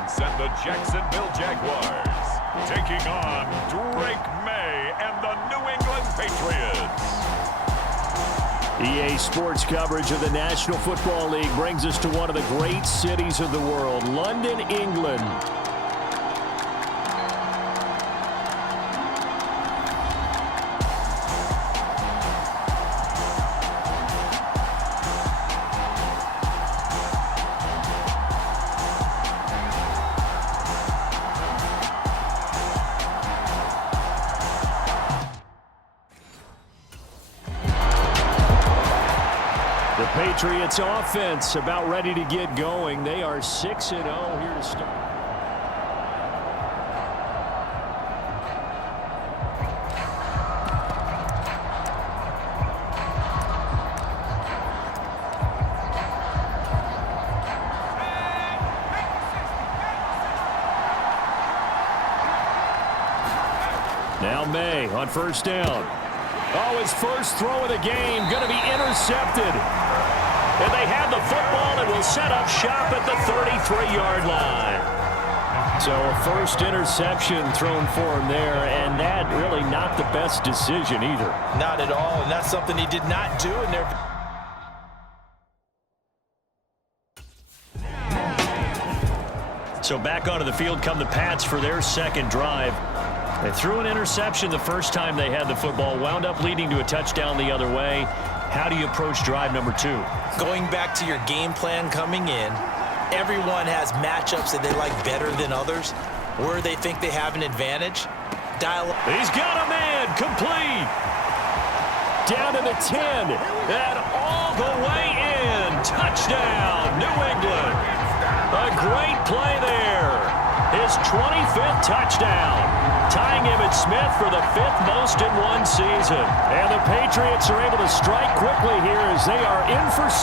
and the Jacksonville Jaguars, taking on Drake May and the New England Patriots. EA Sports coverage of the National Football League brings us to one of the great cities of the world, London, England. The Patriots offense about ready to get going. They are 6-0 here to start. Now May on first down. Oh, his first throw of the game going to be intercepted. And they have the football and will set up shop at the 33-yard line. So a first interception thrown for him there, and that really not the best decision either. Not at all, and that's something he did not do in there. So back onto the field come the Pats for their second drive. They threw an interception the first time they had the football, wound up leading to a touchdown the other way. How do you approach drive number 2? Going back to your game plan coming in, everyone has matchups that they like better than others, where they think they have an advantage. Dial up. He's got a man, complete. Down to the 10, and all the way in. Touchdown, New England. A great play there. His 25th touchdown, tying Emmitt Smith for the 5th most in one season. And the Patriots are able to strike quickly here as they are in for 6.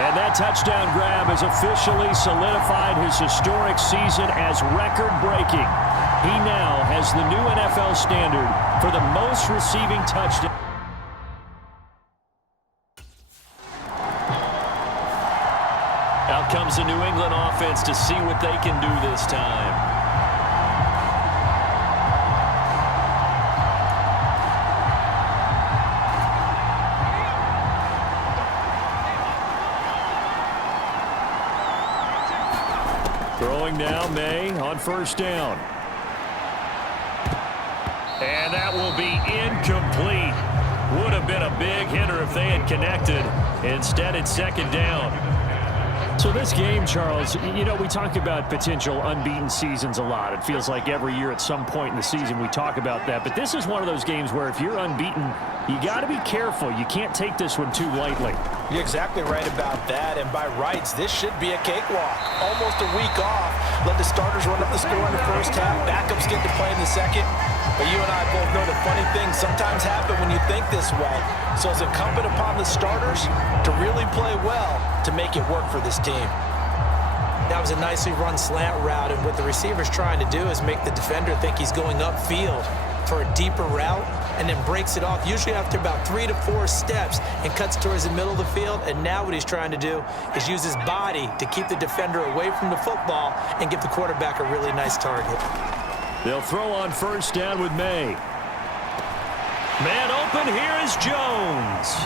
And that touchdown grab has officially solidified his historic season as record-breaking. He now has the new NFL standard for the most receiving touchdowns. Out comes the New England offense to see what they can do this time. Throwing now, May on first down. And that will be incomplete. Would have been a big hitter if they had connected. Instead, it's second down. So this game, Charles, you know, we talk about potential unbeaten seasons a lot. It feels like every year at some point in the season we talk about that. But this is one of those games where if you're unbeaten, you got to be careful. You can't take this one too lightly. You're exactly right about that. And by rights, this should be a cakewalk. Almost a week off. Let the starters run up the score in the first half. Backups get to play in the second. But you and I both know that funny things sometimes happen when you think this way. So it's incumbent upon the starters to really play well to make it work for this team. That was a nicely run slant route, and what the receiver's trying to do is make the defender think he's going upfield for a deeper route and then breaks it off, usually after about 3 to 4 steps, and cuts towards the middle of the field. And now what he's trying to do is use his body to keep the defender away from the football and give the quarterback a really nice target. They'll throw on first down with May. Man open, here is Jones.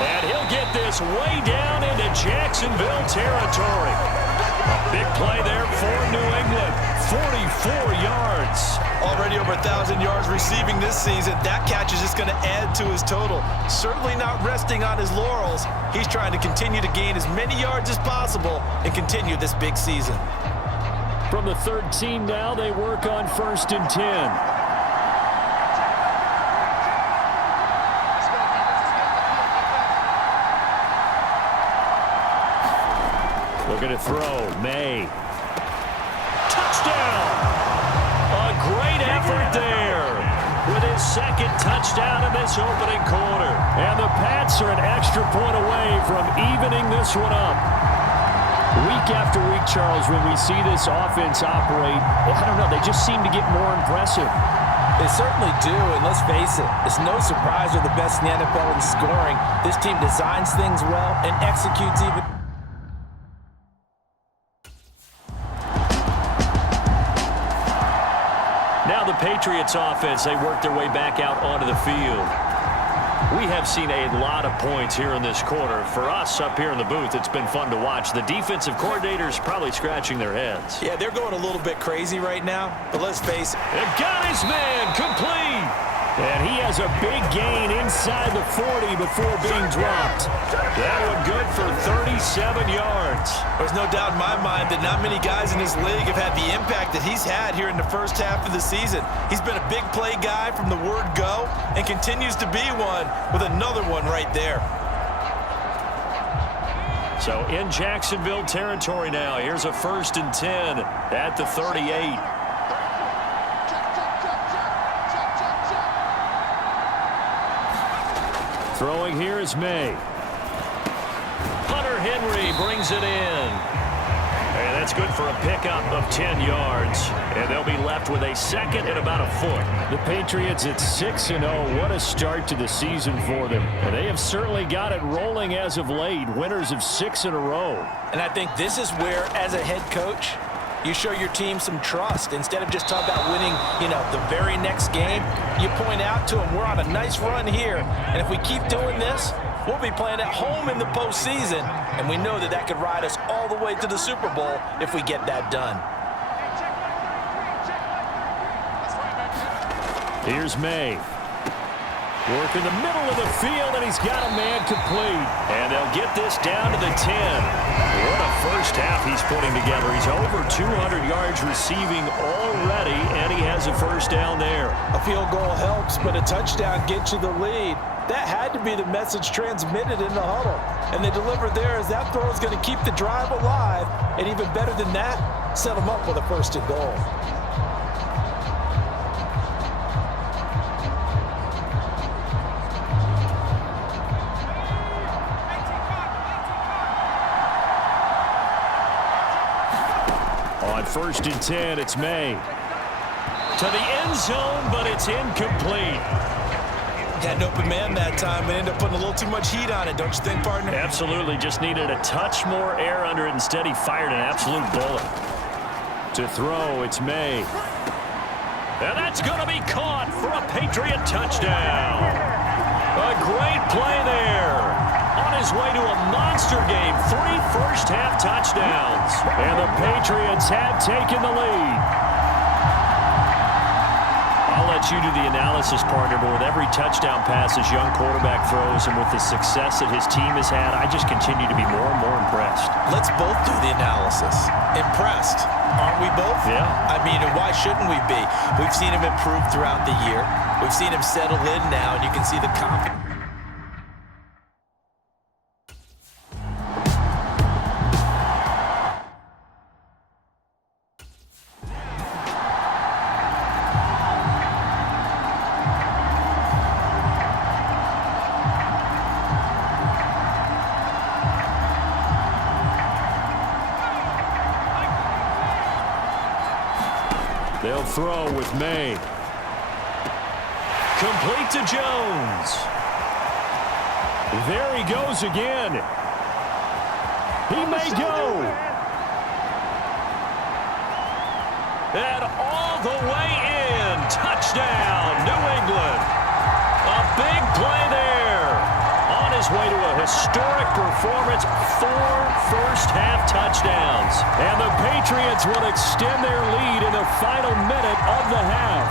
And he'll get this way down into Jacksonville territory. A big play there for New England. 44 yards. Already over 1,000 yards receiving this season. That catch is just going to add to his total. Certainly not resting on his laurels. He's trying to continue to gain as many yards as possible and continue this big season. From the 13 now, they work on first and 10. Looking to throw, May. Touchdown! A great effort there with his second touchdown in this opening quarter. And the Pats are an extra point away from evening this one up. Week after week, Charles, when we see this offense operate, I don't know, they just seem to get more impressive. They certainly do, and let's face it, it's no surprise they're the best in the NFL in scoring. This team designs things well and executes even. Now the Patriots offense, they work their way back out onto the field. We have seen a lot of points here in this quarter. For us up here in the booth, it's been fun to watch. The defensive coordinators probably scratching their heads. Yeah, they're going a little bit crazy right now, but let's face it. And got his man complete. And he has a big gain inside the 40 before being dropped. That one good for 37 yards. There's no doubt in my mind that not many guys in this league have had the impact that he's had here in the first half of the season. He's been a big play guy from the word go and continues to be one with another one right there. So in Jacksonville territory now. Here's a 1st and 10 at the 38. Throwing here is May. Hunter Henry brings it in. And that's good for a pickup of 10 yards. And they'll be left with a second and about a foot. The Patriots at 6-0. What a start to the season for them. And they have certainly got it rolling as of late. Winners of 6 in a row. And I think this is where, as a head coach, you show your team some trust. Instead of just talking about winning, the very next game, you point out to them, we're on a nice run here. And if we keep doing this, we'll be playing at home in the postseason. And we know that that could ride us all the way to the Super Bowl if we get that done. Here's May. Work in the middle of the field, and he's got a man complete. And they'll get this down to the 10. What a first half he's putting together. He's over 200 yards receiving already, and he has a first down there. A field goal helps, but a touchdown gets you the lead. That had to be the message transmitted in the huddle. And they delivered there as that throw is going to keep the drive alive. And even better than that, set them up with a 1st and goal. On 1st and 10, it's May. To the end zone, but it's incomplete. Had an open man that time, but ended up putting a little too much heat on it, don't you think, partner? Absolutely. Just needed a touch more air under it. Instead, he fired an absolute bullet. To throw, it's May. And that's going to be caught for a Patriot touchdown. A great play there. On his way to a monster game. 3 first-half touchdowns. And the Patriots have taken the lead. I'll let you do the analysis, partner, but with every touchdown pass this young quarterback throws and with the success that his team has had, I just continue to be more and more impressed. Let's both do the analysis. Impressed. Aren't we both? Yeah. I mean, and why shouldn't we be? We've seen him improve throughout the year. We've seen him settle in now, and you can see the confidence. They'll throw with May. Complete to Jones. There he goes again. He may go. And all the way in. Touchdown, New England. A big play there. On his way to a historic performance, 4 first-half touchdowns. And the Patriots will extend their lead in the final minute of the half.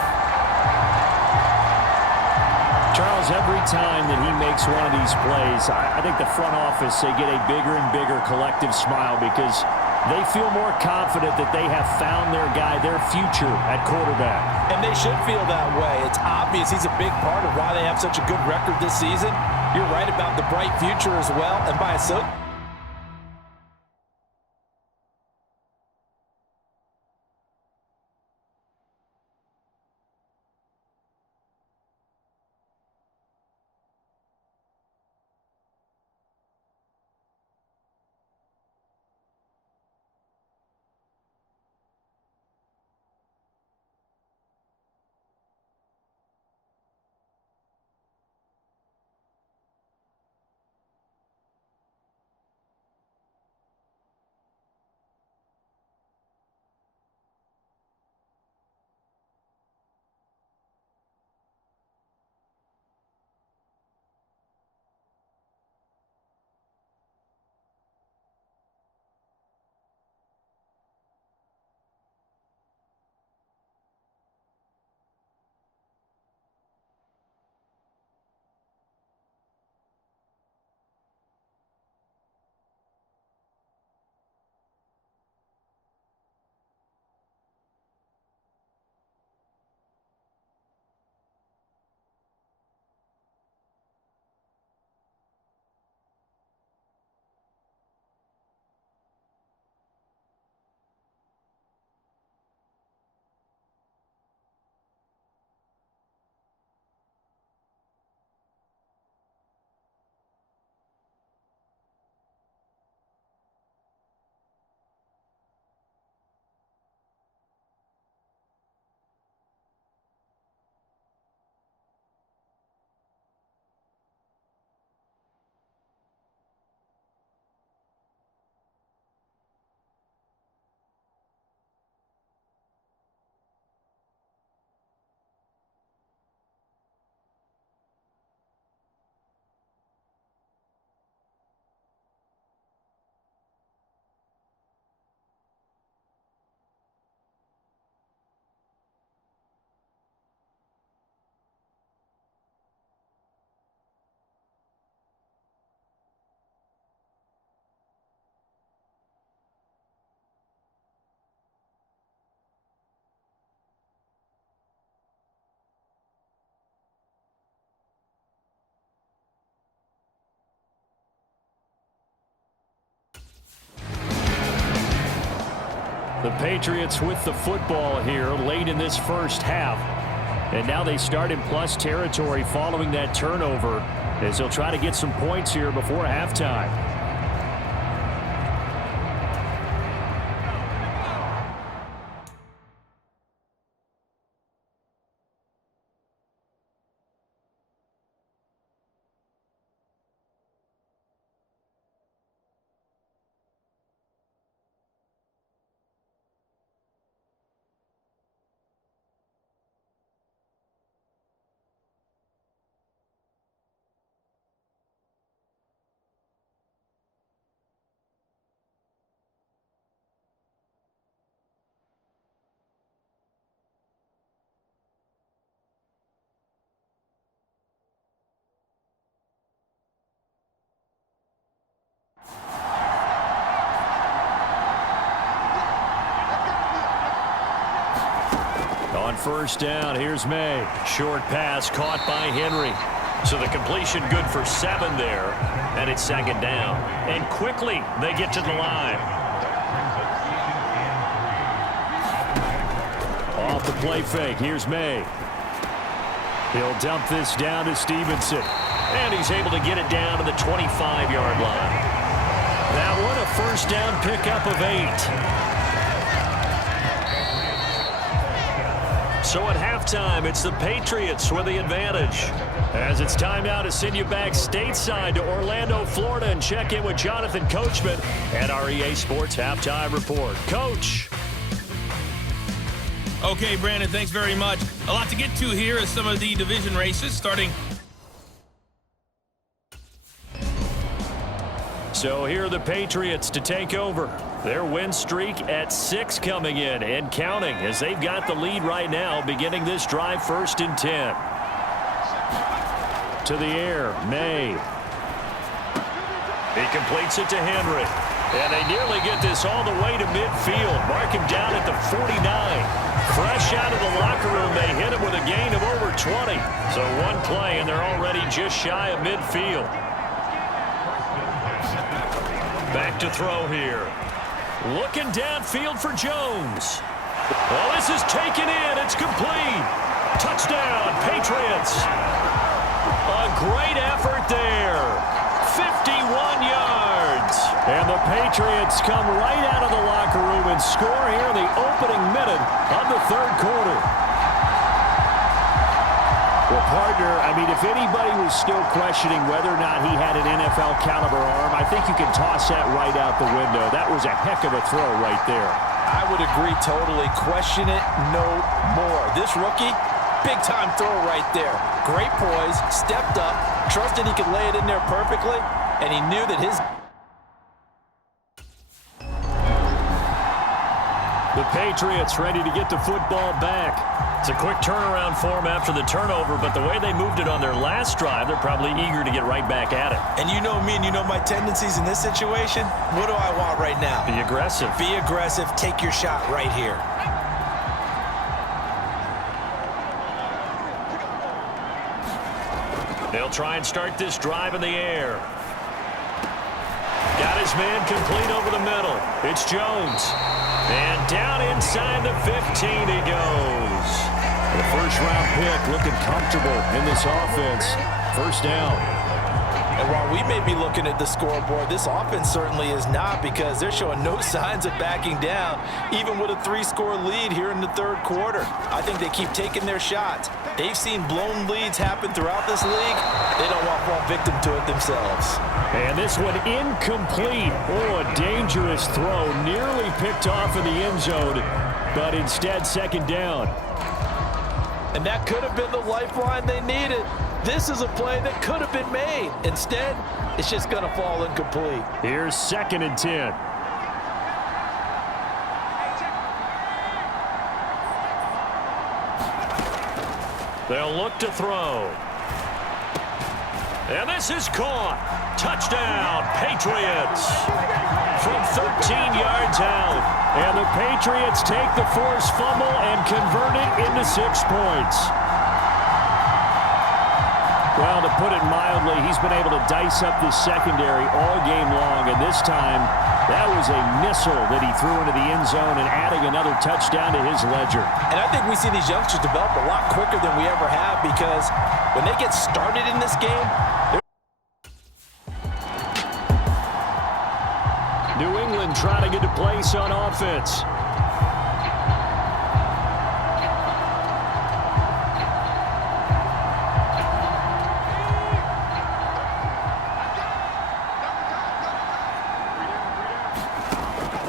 Charles, every time that he makes one of these plays, I think the front office, they get a bigger and bigger collective smile because they feel more confident that they have found their guy, their future at quarterback. And they should feel that way. It's obvious he's a big part of why they have such a good record this season. You're right about the bright future as well, and by a The Patriots with the football here late in this first half. And now they start in plus territory following that turnover as they'll try to get some points here before halftime. On first down, here's May. Short pass caught by Henry. So the completion good for 7 there. And it's second down. And quickly they get to the line. Off the play fake, here's May. He'll dump this down to Stevenson. And he's able to get it down to the 25-yard line. That one a first down pickup of 8. So at halftime, it's the Patriots with the advantage. As it's time now to send you back stateside to Orlando, Florida, and check in with Jonathan Coachman at our EA Sports Halftime Report. Coach. Okay, Brandon, thanks very much. A lot to get to here as some of the division races starting. So here are the Patriots to take over. Their win streak at 6 coming in and counting as they've got the lead right now beginning this drive 1st and 10. To the air, May. He completes it to Henry. And they nearly get this all the way to midfield. Mark him down at the 49. Fresh out of the locker room, they hit him with a gain of over 20. So one play and they're already just shy of midfield. Back to throw here. Looking downfield for Jones. Well, this is taken in. It's complete. Touchdown, Patriots. A great effort there. 51 yards. And the Patriots come right out of the locker room and score here in the opening minute of the 3rd quarter. Well, partner, I mean, if anybody was still questioning whether or not he had an NFL caliber arm, I think you can toss that right out the window. That was a heck of a throw right there. I would agree totally. Question it no more. This rookie, big-time throw right there. Great poise, stepped up, trusted he could lay it in there perfectly, and he knew that his... The Patriots ready to get the football back. It's a quick turnaround for them after the turnover, but the way they moved it on their last drive, they're probably eager to get right back at it. And you know me and you know my tendencies in this situation. What do I want right now? Be aggressive. Be aggressive. Take your shot right here. They'll try and start this drive in the air. Got his man complete over the middle. It's Jones. And down inside the 15 he goes. The first-round pick looking comfortable in this offense. First down. And while we may be looking at the scoreboard, this offense certainly is not, because they're showing no signs of backing down, even with a 3-score lead here in the 3rd quarter. I think they keep taking their shots. They've seen blown leads happen throughout this league. They don't want to fall victim to it themselves. And this one incomplete. Oh, a dangerous throw. Nearly picked off in the end zone, but instead second down. And that could have been the lifeline they needed. This is a play that could have been made. Instead, it's just going to fall incomplete. Here's 2nd and 10. They'll look to throw. And this is caught. Touchdown, Patriots. From 13 yards out. And the Patriots take the forced fumble and convert it into 6 points. Well, to put it mildly, he's been able to dice up this secondary all game long, and this time that was a missile that he threw into the end zone and adding another touchdown to his ledger. And I think we see these youngsters develop a lot quicker than we ever have, because when they get started in this game, New England trying to get a place on offense.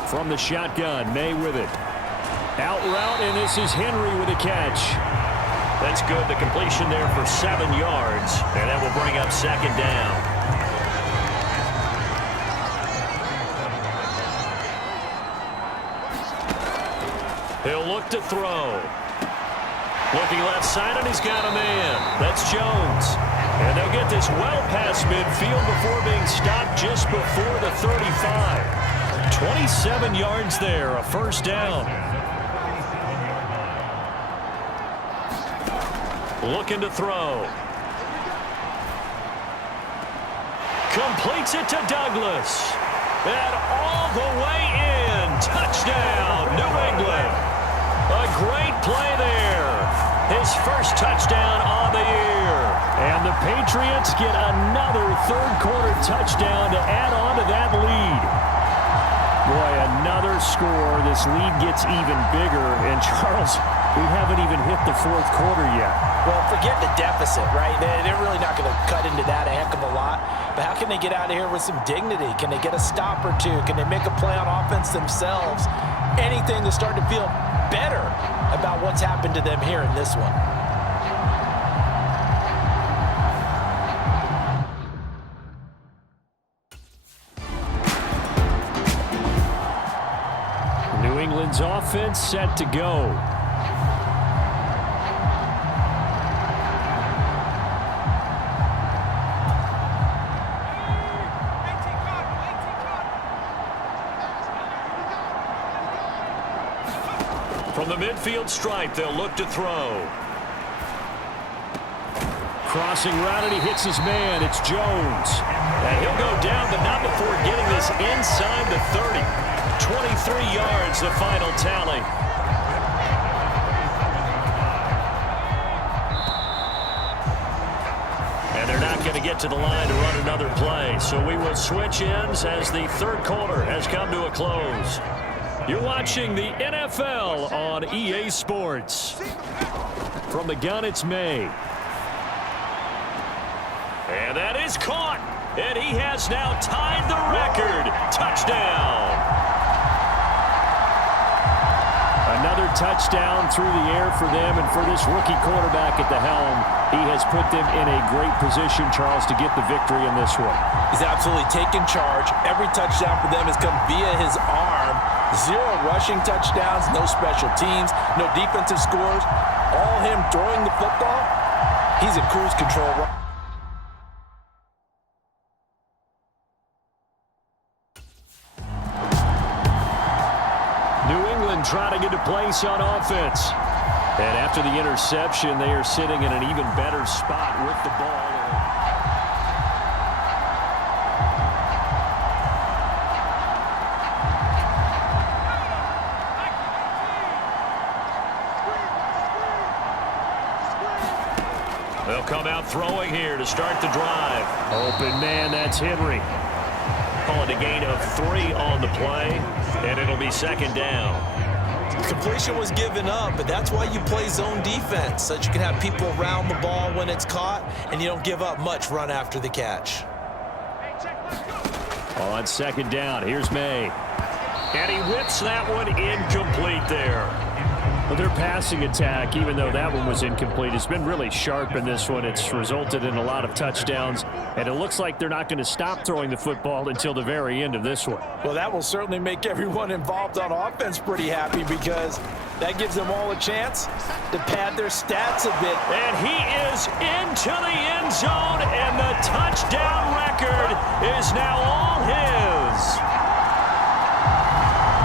From the shotgun, May with it. Out route, and this is Henry with a catch. That's good. The completion there for 7 yards, and that will bring up second down. He'll look to throw. Looking left side, and he's got a man. That's Jones. And they'll get this well past midfield before being stopped just before the 35. 27 yards there, a first down. Looking to throw. Completes it to Douglas. And all the way in. Touchdown, New England. A great play there. His first touchdown on the year. And the Patriots get another third-quarter touchdown to add on to that lead. Boy, another score. This lead gets even bigger. And, Charles, we haven't even hit the fourth quarter yet. well, forget the deficit, right? They're really not going to cut into that a heck of a lot. But how can they get out of here with some dignity? Can they get a stop or two? Can they make a play on offense themselves? Anything to start to feel better about what's happened to them here in this one. New England's offense set to go. From the midfield stripe, they'll look to throw. Crossing route, and he hits his man. It's Jones. And he'll go down, but not before getting this inside the 30. 23 yards, the final tally. And they're not going to get to the line to run another play. So we will switch ends as the third quarter has come to a close. You're watching the NFL on EA Sports. From the gun, it's May. And that is caught. And he has now tied the record. Touchdown. Another touchdown through the air for them, and for this rookie quarterback at the helm, he has put them in a great position, Charles, to get the victory in this one. He's absolutely taken charge. Every touchdown for them has come via his arm. 0 rushing touchdowns, no special teams, no defensive scores. All him throwing the football. He's in cruise control. New England trying to get a place on offense. And after the interception, they are sitting in an even better spot with the ball. They'll come out throwing here to start the drive. Open man, that's Henry. Call it a gain of 3 on the play, and it'll be second down. Completion was given up, but that's why you play zone defense, so that you can have people around the ball when it's caught, and you don't give up much run after the catch. On second down, here's May. And he whips that one incomplete there. Well, their passing attack, even though that one was incomplete, has been really sharp in this one. It's resulted in a lot of touchdowns, and it looks like they're not going to stop throwing the football until the very end of this one. Well, that will certainly make everyone involved on offense pretty happy, because that gives them all a chance to pad their stats a bit. And he is into the end zone, and the touchdown record is now all his.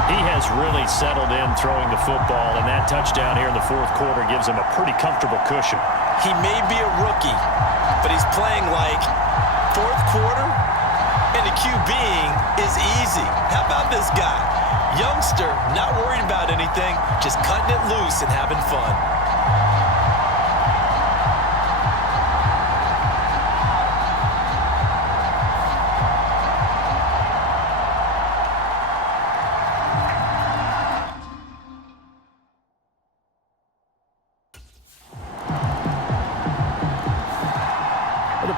He has really settled in throwing the football, and that touchdown here in the fourth quarter gives him a pretty comfortable cushion. He may be a rookie, but he's playing like fourth quarter, and the QBing is easy. How about this guy? Youngster, not worried about anything, just cutting it loose and having fun.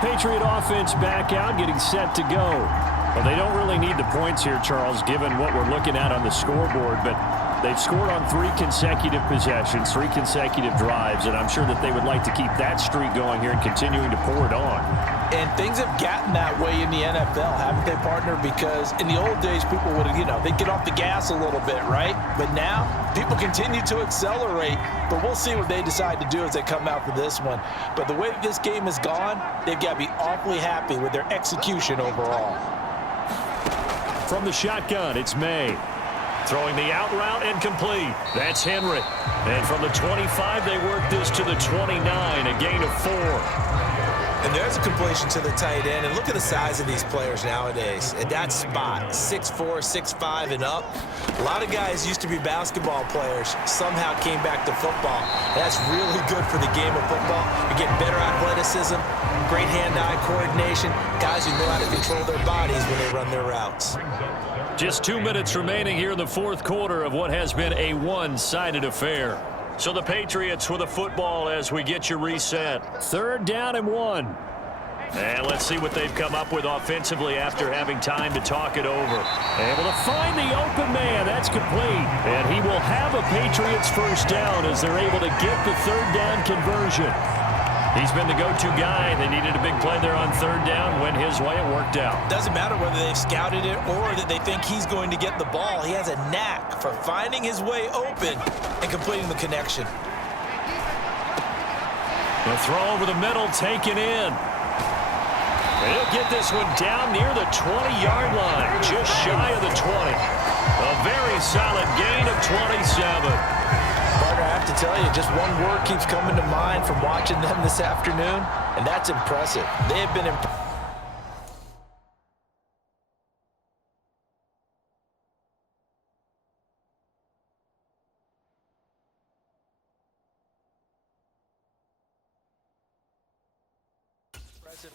Patriot offense back out, getting set to go. Well, they don't really need the points here, Charles, given what we're looking at on the scoreboard, but they've scored on 3 consecutive possessions, 3 consecutive drives, and I'm sure that they would like to keep that streak going here and continuing to pour it on. And things have gotten that way in the NFL, haven't they, partner? Because in the old days, people would, they'd get off the gas a little bit, right? But now, people continue to accelerate, but we'll see what they decide to do as they come out for this one. But the way this game has gone, they've got to be awfully happy with their execution overall. From the shotgun, it's May. Throwing the out route and complete. That's Henry. And from the 25, they work this to the 29, a gain of 4. And there's a completion to the tight end. And look at the size of these players nowadays. At that spot, 6'4", 6'5", and up. A lot of guys used to be basketball players, somehow came back to football. That's really good for the game of football. You're getting better athleticism, great hand-eye coordination, guys who know how to control their bodies when they run their routes. Just 2 minutes remaining here in the fourth quarter of what has been a one-sided affair. So the Patriots with a football as we get you reset. 3rd down and 1. And let's see what they've come up with offensively after having time to talk it over. Able to find the open man. That's complete. And he will have a Patriots first down as they're able to get the 3rd down conversion. He's been the go-to guy. They needed a big play there on 3rd down. Went his way. It worked out. Doesn't matter whether they've scouted it or that they think he's going to get the ball. He has a knack for finding his way open and completing the connection. The throw over the middle, taken in. And he'll get this one down near the 20-yard line, just shy of the 20. A very solid gain of 27. Partner, I have to tell you, just one word keeps coming to mind from watching them this afternoon, and that's impressive. They have been impressive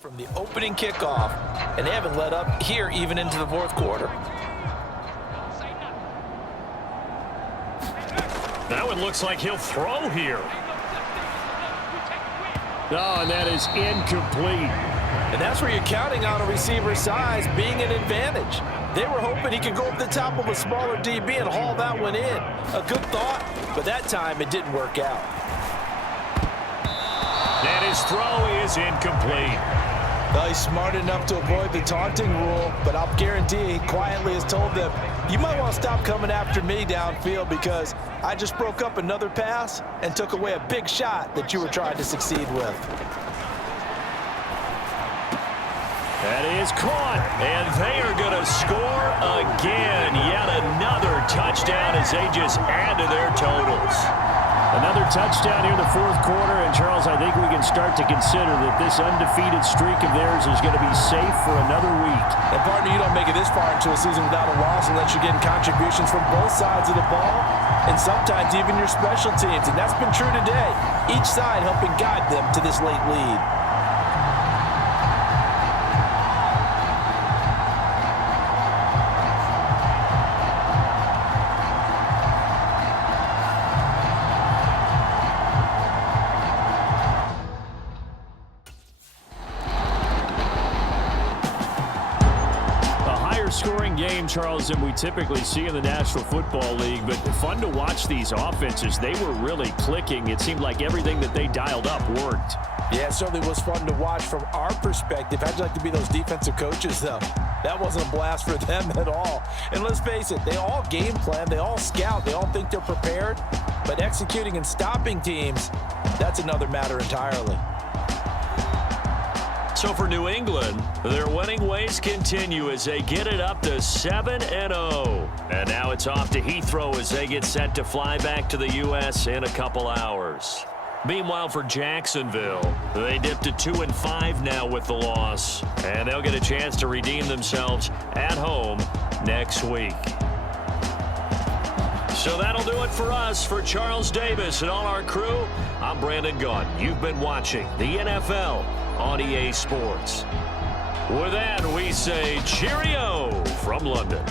from the opening kickoff, and they haven't let up here even into the fourth quarter. That one looks like he'll throw here. Oh, and that is incomplete. And that's where you're counting on a receiver's size being an advantage. They were hoping he could go up the top of a smaller DB and haul that one in. A good thought, but that time it didn't work out. And his throw is incomplete. Well, he's smart enough to avoid the taunting rule, but I'll guarantee he quietly has told them, you might want to stop coming after me downfield because I just broke up another pass and took away a big shot that you were trying to succeed with. That is caught, and they are going to score again. Yet another touchdown as they just add to their totals. Another touchdown here in the fourth quarter, and Charles, I think we can start to consider that this undefeated streak of theirs is going to be safe for another week. And partner, you don't make it this far into a season without a loss unless you're getting contributions from both sides of the ball, and sometimes even your special teams, and that's been true today. Each side helping guide them to this late lead. Scoring game, Charles, than we typically see in the National Football League, but fun to watch these offenses. They were really clicking. It seemed like everything that they dialed up worked. Yeah, it certainly was fun to watch from our perspective. How'd you like to be those defensive coaches, though? That wasn't a blast for them at all. And let's face it, they all game plan, they all scout, they all think they're prepared, but executing and stopping teams, that's another matter entirely. So for New England, their winning ways continue as they get it up to 7-0. And now it's off to Heathrow as they get set to fly back to the U.S. in a couple hours. Meanwhile, for Jacksonville, they dipped to 2-5 now with the loss. And they'll get a chance to redeem themselves at home next week. So that'll do it for us. For Charles Davis and all our crew, I'm Brandon Gaudin. You've been watching the NFL on EA Sports. With that, we say cheerio from London.